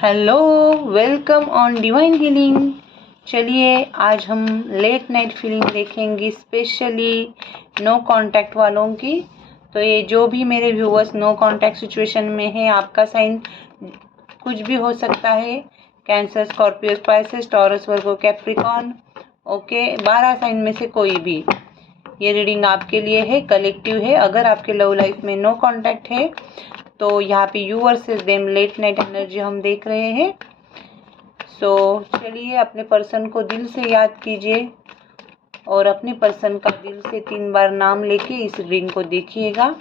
Hello, welcome on divine healing. चलिए आज हम लेट नाइट फीलिंग देखेंगे, स्पेशली नो कांटेक्ट वालों की। तो ये जो भी मेरे व्यूअर्स नो कांटेक्ट सिचुएशन में है, आपका साइन कुछ भी हो सकता है, कैंसर, स्कॉर्पियो, स्पाइसेस, टॉरस, वर्गो, कैप्रिकॉर्न, ओके, 12 साइन में से कोई भी। ये रीडिंग आपके लिए है, कलेक्टिव है। अगर आपके लव लाइफ में नो कांटेक्ट है तो यहाँ पे you versus them let night energy हम देख रहे हैं। सो चलिए अपने पर्सन को दिल से याद कीजिए और अपने पर्सन का दिल से 3 बार नाम लेके इस रीडिंग को देखिएगा।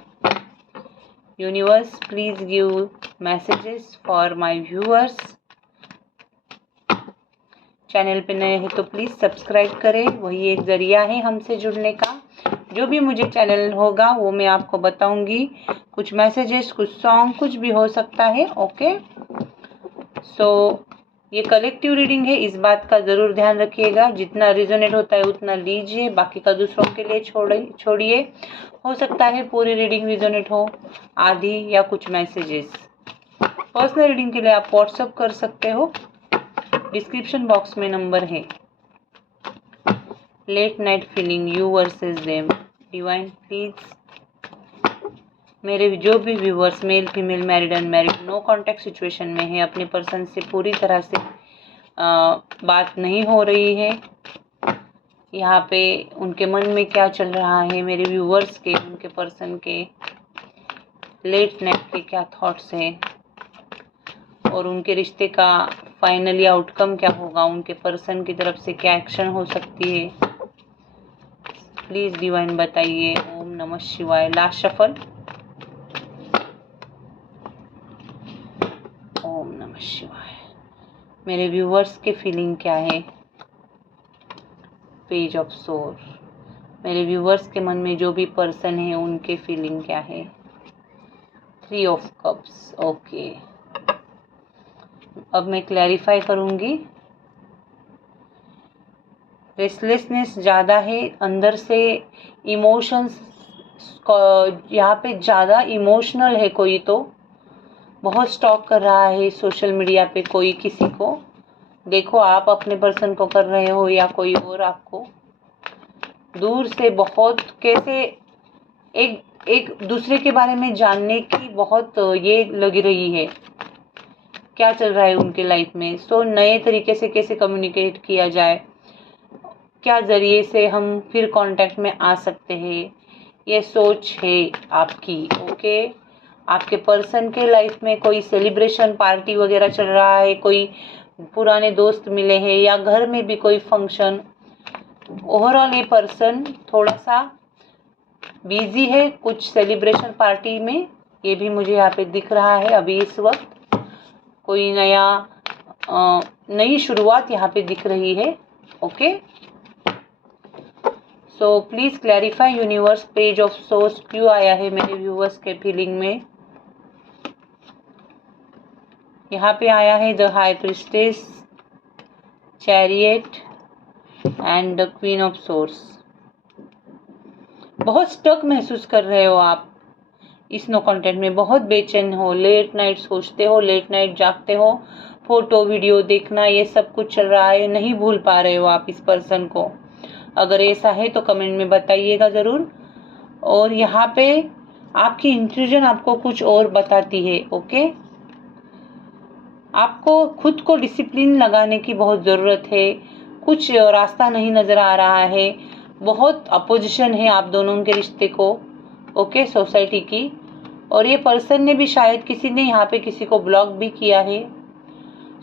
Universe please give messages for my viewers. Channel पे नए हैं तो प्लीज़ सब्सक्राइब करें, वही एक ज़रिया है हमसे जुड़ने का। जो भी मुझे चैनल होगा वो मैं आपको बताऊंगी। कुछ मैसेजेस, कुछ सॉन्ग, कुछ भी हो सकता है, ओके। सो ये कलेक्टिव रीडिंग है, इस बात का ज़रूर ध्यान रखिएगा। जितना रिजोनेट होता है उतना लीजिए, बाकी का दूसरों के लिए छोड़िए। हो सकता है पूरी रीडिंग रिजोनेट हो, आधी या कुछ मैसेजेस। पर्सनल रीडिंग के लिए आप व्हाट्सअप कर सकते हो, डिस्क्रिप्शन बॉक्स में नंबर है। Late night feeling, you versus them. Divine please मेरे जो भी viewers male, female, married, unmarried, no contact situation में है, अपने पर्सन से पूरी तरह से बात नहीं हो रही है, यहाँ पे उनके मन में क्या चल रहा है, मेरे व्यूअर्स के, उनके पर्सन के लेट नाइट के क्या थॉट्स है और उनके रिश्ते का फाइनली आउटकम क्या होगा, उनके पर्सन की तरफ से क्या एक्शन हो सकती है, प्लीज डिवाइन बताइए। ओम नमः शिवाय। Last shuffle. ओम नमः शिवाय। मेरे व्यूअर्स के फीलिंग क्या है। पेज ऑफ सोर। मेरे व्यूअर्स के मन में जो भी पर्सन है उनके फीलिंग क्या है। 3 ऑफ कप्स, ओके। अब मैं क्लैरिफाई करूंगी। रेस्टलेसनेस ज़्यादा है अंदर से, इमोशंस यहाँ पे ज़्यादा इमोशनल है। कोई तो बहुत स्टॉक कर रहा है सोशल मीडिया पे, कोई किसी को। देखो आप अपने पर्सन को कर रहे हो या कोई और आपको दूर से बहुत, कैसे एक दूसरे के बारे में जानने की बहुत ये लग रही है, क्या चल रहा है उनके लाइफ में। सो नए तरीके से कैसे कम्युनिकेट किया जाए, क्या ज़रिए से हम फिर कांटेक्ट में आ सकते हैं, ये सोच है आपकी, ओके। आपके पर्सन के लाइफ में कोई सेलिब्रेशन पार्टी वगैरह चल रहा है, कोई पुराने दोस्त मिले हैं या घर में भी कोई फंक्शन। ओवरऑल ये पर्सन थोड़ा सा बिजी है कुछ सेलिब्रेशन पार्टी में, ये भी मुझे यहाँ पे दिख रहा है। अभी इस वक्त कोई नई शुरुआत यहाँ पे दिख रही है, okay. So please clarify universe. Page of source क्यों आया है मेरे व्यूअर्स के फीलिंग में। यहाँ पे आया है the high priestess, chariot and the queen of source. बहुत स्टक महसूस कर रहे हो आप इस नो कॉन्टेक्ट में, बहुत बेचैन हो, लेट नाइट सोचते हो, लेट नाइट जागते हो, फोटो वीडियो देखना, ये सब कुछ चल रहा है, नहीं भूल पा रहे हो आप इस पर्सन को। अगर ऐसा है तो कमेंट में बताइएगा ज़रूर। और यहाँ पे आपकी इंट्यूजन आपको कुछ और बताती है, ओके। आपको खुद को डिसिप्लिन लगाने की बहुत ज़रूरत है, कुछ रास्ता नहीं नज़र आ रहा है, बहुत अपोजिशन है आप दोनों के रिश्ते को, ओके, सोसाइटी की। और ये पर्सन ने भी शायद किसी ने यहाँ पे किसी को ब्लॉक भी किया है।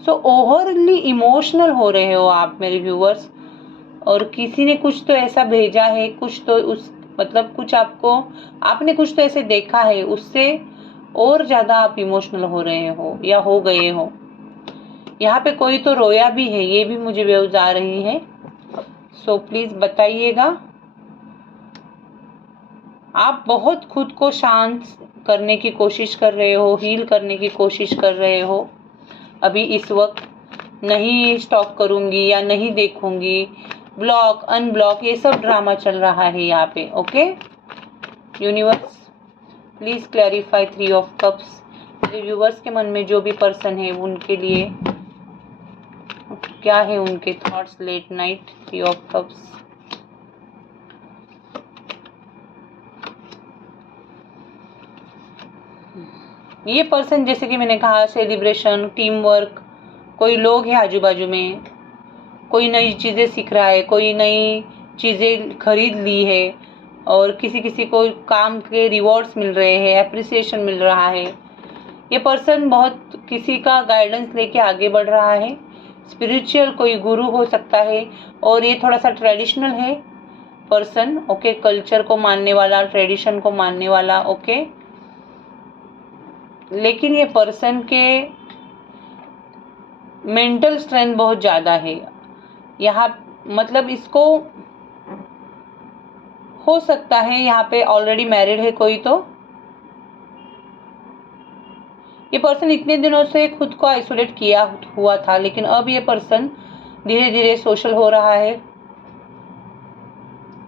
सो ओवरली इमोशनल हो रहे हो आप मेरे व्यूअर्स, और किसी ने कुछ तो ऐसा भेजा है, कुछ तो उस मतलब कुछ आपने कुछ तो ऐसे देखा है, उससे और ज़्यादा आप इमोशनल हो रहे हो या हो गए हो। यहाँ पे कोई तो रोया भी है, ये भी मुझे वेव्स आ रही है। सो प्लीज़ बताइएगा। आप बहुत खुद को शांत करने की कोशिश कर रहे हो, हील करने की कोशिश कर रहे हो। अभी इस वक्त नहीं स्टॉप करूँगी या नहीं देखूँगी, ब्लॉक अनब्लॉक, ये सब ड्रामा चल रहा है यहाँ पे, okay. Universe please clarify 3 of cups. मेरे व्यूवर्स के मन में जो भी पर्सन है उनके लिए क्या है उनके thoughts late night. Three of cups, ये पर्सन जैसे कि मैंने कहा सेलिब्रेशन, टीम वर्क, कोई लोग हैं आजू बाजू में, कोई नई चीज़ें सीख रहा है, कोई नई चीज़ें खरीद ली है और किसी किसी को काम के रिवॉर्ड्स मिल रहे हैं, एप्रिसिएशन मिल रहा है। ये पर्सन बहुत किसी का गाइडेंस लेके आगे बढ़ रहा है। स्पिरिचुअल कोई गुरु हो सकता है और ये थोड़ा सा ट्रेडिशनल है पर्सन, ओके, कल्चर को मानने वाला, ट्रेडिशन को मानने वाला, ओके। लेकिन ये पर्सन के मेंटल स्ट्रेंथ बहुत ज़्यादा है यहाँ, मतलब इसको हो सकता है यहाँ पे ऑलरेडी मैरिड है कोई, तो ये पर्सन इतने दिनों से खुद को आइसोलेट किया हुआ था, लेकिन अब ये पर्सन धीरे धीरे सोशल हो रहा है,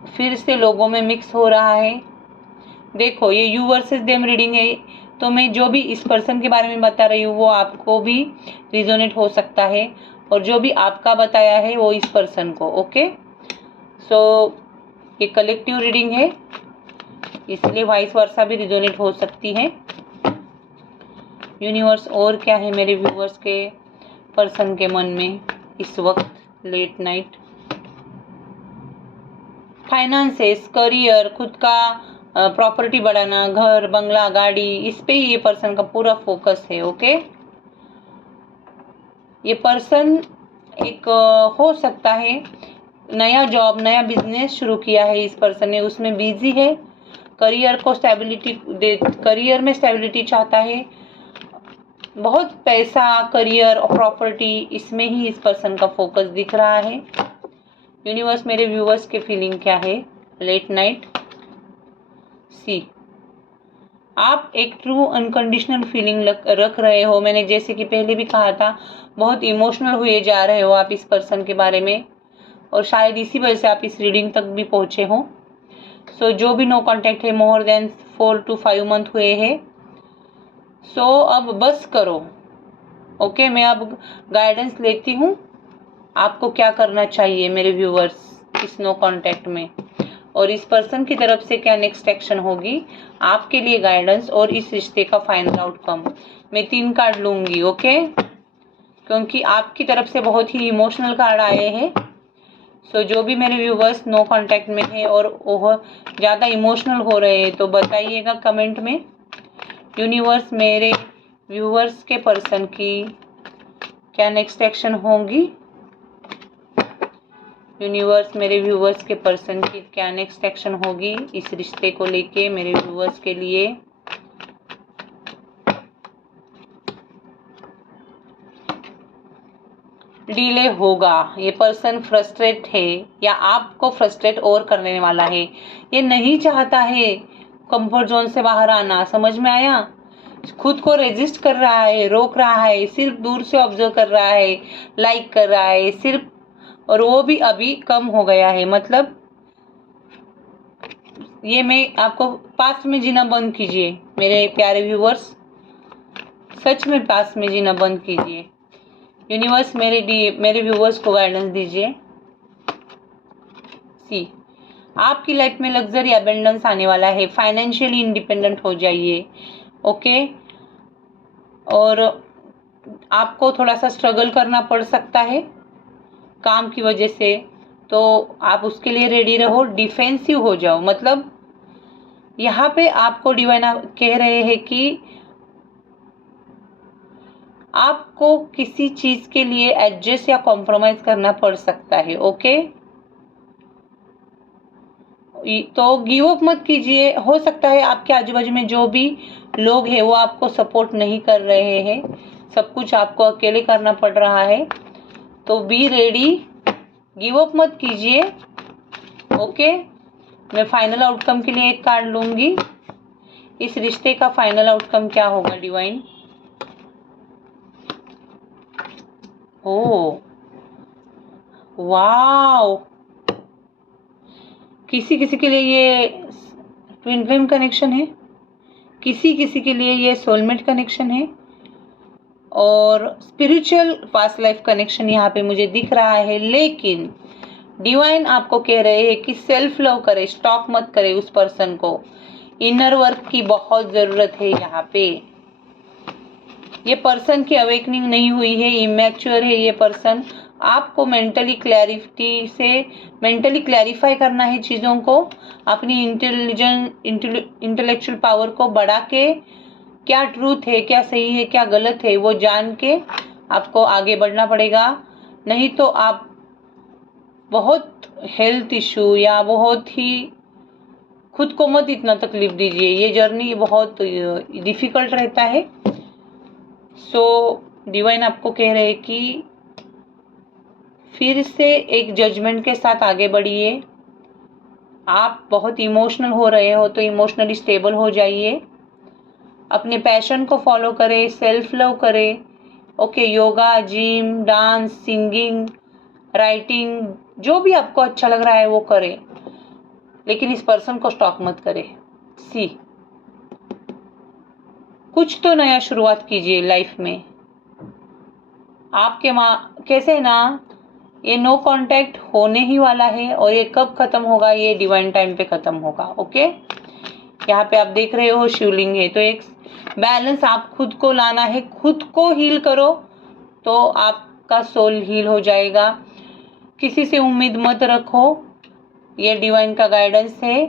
फिर से लोगों में मिक्स हो रहा है। देखो ये यू वर्सेस देम रीडिंग है, तो मैं जो भी इस पर्सन के बारे में बता रही हूँ वो आपको भी रिजोनेट हो सकता है और जो भी आपका बताया है वो इस पर्सन को, ओके। सो ये कलेक्टिव रीडिंग है, इसलिए वाइस वर्सा भी रिजोनेट हो सकती है। यूनिवर्स और क्या है मेरे व्यूवर्स के पर्सन के मन में इस वक्त लेट नाइट। फाइनेंसेस, करियर, खुद का प्रॉपर्टी बढ़ाना, घर, बंगला, गाड़ी, इस पे ही ये पर्सन का पूरा फोकस है, ओके। ये पर्सन एक हो सकता है नया जॉब, नया बिजनेस शुरू किया है इस पर्सन ने, उसमें बिजी है, करियर को स्टेबिलिटी करियर में स्टेबिलिटी चाहता है, बहुत पैसा, करियर और प्रॉपर्टी, इसमें ही इस पर्सन का फोकस दिख रहा है। यूनिवर्स मेरे व्यूवर्स के फीलिंग क्या है लेट नाइट। सी, आप एक ट्रू अनकंडीशनल फीलिंग रख रहे हो, मैंने जैसे कि पहले भी कहा था, बहुत इमोशनल हुए जा रहे हो आप इस पर्सन के बारे में और शायद इसी वजह से आप इस रीडिंग तक भी पहुंचे हो। सो जो भी नो कांटेक्ट है, मोर देन 4 to 5 मंथ हुए हैं, सो अब बस करो, ओके। मैं अब गाइडेंस लेती हूँ, आपको क्या करना चाहिए मेरे व्यूवर्स इस नो कांटेक्ट में, और इस पर्सन की तरफ से क्या नेक्स्ट एक्शन होगी आपके लिए गाइडेंस और इस रिश्ते का फाइनल आउटकम। मैं 3 कार्ड लूंगी, ओके, क्योंकि आपकी तरफ से बहुत ही इमोशनल कार्ड आए हैं। सो जो भी मेरे व्यूवर्स नो कांटेक्ट में है और वो ज़्यादा इमोशनल हो रहे हैं तो बताइएगा कमेंट में। यूनिवर्स मेरे व्यूवर्स के पर्सन की क्या नेक्स्ट एक्शन होगी, यूनिवर्स मेरे व्यूवर्स के पर्सन की क्या नेक्स्ट एक्शन होगी इस रिश्ते को लेके मेरे व्यूवर्स के लिए। डिले होगा, ये पर्सन फ्रस्ट्रेट है या आपको फ्रस्ट्रेट और करने वाला है, ये नहीं चाहता है कंफर्ट जोन से बाहर आना, समझ में आया। खुद को रेजिस्ट कर रहा है, रोक रहा है, सिर्फ दूर से ऑब्जर्व कर रहा है, लाइक कर रहा है सिर्फ, और वो भी अभी कम हो गया है। मतलब ये मैं आपको पास्ट में जीना बंद कीजिए मेरे प्यारे व्यूवर्स, सच में पास्ट में जीना बंद कीजिए। यूनिवर्स मेरे व्यूवर्स को गाइडेंस दीजिए। सी, आपकी लाइफ में लग्जरी अबेंडेंस आने वाला है, फाइनेंशियली इंडिपेंडेंट हो जाइए, ओके। और आपको थोड़ा सा स्ट्रगल करना पड़ सकता है काम की वजह से, तो आप उसके लिए रेडी रहो, डिफेंसिव हो जाओ। मतलब यहाँ पे आपको डिवाइन कह रहे हैं कि आपको किसी चीज के लिए एडजस्ट या कॉम्प्रोमाइज करना पड़ सकता है, ओके। तो गिव अप मत कीजिए, हो सकता है आपके आजू बाजू में जो भी लोग हैं वो आपको सपोर्ट नहीं कर रहे हैं, सब कुछ आपको अकेले करना पड़ रहा है, तो बी रेडी, गिव अप मत कीजिए, ओके। मैं फाइनल आउटकम के लिए एक कार्ड लूंगी, इस रिश्ते का फाइनल आउटकम क्या होगा डिवाइन। ओ वाओ, किसी किसी के लिए ये ट्विन फ्लेम कनेक्शन है, किसी किसी के लिए ये सोलमेट कनेक्शन है और स्पिरिचुअल पास्ट लाइफ कनेक्शन यहाँ पे मुझे दिख रहा है। लेकिन डिवाइन आपको कह रहे हैं कि सेल्फ लव करे, स्टॉक मत करे उस पर्सन को। इनर वर्क की बहुत ज़रूरत है यहाँ पे। ये पर्सन की अवेकनिंग नहीं हुई है, इमैच्योर है ये पर्सन। आपको मेंटली क्लैरिफाई करना है चीज़ों को, अपनी इंटेलेक्चुअल पावर को बढ़ा के क्या ट्रूथ है, क्या सही है, क्या गलत है, वो जान के आपको आगे बढ़ना पड़ेगा। नहीं तो आप बहुत हेल्थ इशू या बहुत ही खुद को मत इतना तकलीफ दीजिए। ये जर्नी बहुत डिफ़िकल्ट रहता है। सो डिवाइन आपको कह रहे हैं कि फिर से एक जजमेंट के साथ आगे बढ़िए। आप बहुत इमोशनल हो रहे हो तो इमोशनली स्टेबल हो जाइए। अपने पैशन को फॉलो करें, सेल्फ लव करें। Okay, yoga, gym, dance, singing, writing, जो भी आपको अच्छा लग रहा है वो करें, लेकिन इस पर्सन को स्टॉक मत करें। कुछ तो नया शुरुआत कीजिए लाइफ में। आपके कैसे है ना, ये नो कांटेक्ट होने ही वाला है और ये कब खत्म होगा, ये डिवाइन टाइम पे खत्म होगा। ओके, यहाँ पे आप देख रहे हो शिवलिंग है, तो एक बैलेंस आप खुद को लाना है। खुद को हील करो तो आपका सोल हील हो जाएगा। किसी से उम्मीद मत रखो, ये डिवाइन का गाइडेंस है।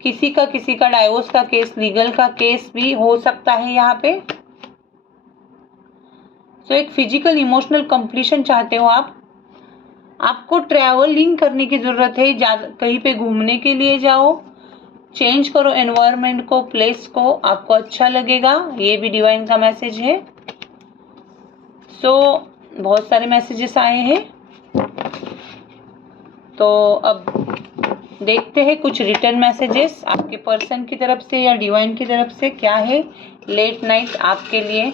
किसी का डाइवोर्स का केस, लीगल का केस भी हो सकता है यहाँ पे। तो एक फिजिकल इमोशनल कंप्लीशन चाहते हो आप, आपको ट्रैवलिंग करने की ज़रूरत है। कहीं पे घूमने के लिए जाओ, चेंज करो एनवायरनमेंट को, प्लेस को, आपको अच्छा लगेगा। ये भी डिवाइन का मैसेज है। बहुत सारे मैसेजेस आए हैं, तो अब देखते हैं कुछ रिटर्न मैसेजेस आपके पर्सन की तरफ से या डिवाइन की तरफ से क्या है लेट नाइट आपके लिए।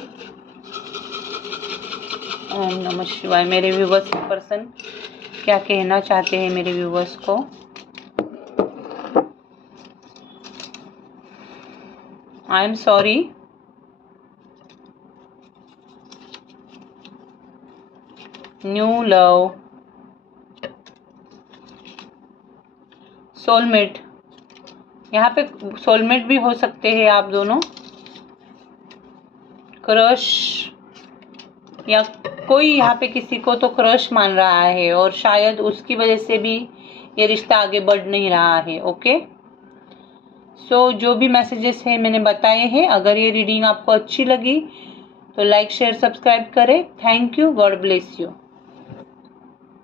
ओम नमः शिवाय। मेरे व्यूवर्स के पर्सन क्या कहना चाहते हैं मेरे व्यूवर्स को। I am sorry, new love, soulmate. यहाँ पे सोलमेट भी हो सकते हैं आप दोनों। क्रश, या कोई यहाँ पे किसी को तो क्रश मान रहा है और शायद उसकी वजह से भी ये रिश्ता आगे बढ़ नहीं रहा है। ओके, जो भी मैसेजेस हैं मैंने बताए हैं। अगर ये रीडिंग आपको अच्छी लगी तो लाइक, शेयर, सब्सक्राइब करें। Thank you, God bless you.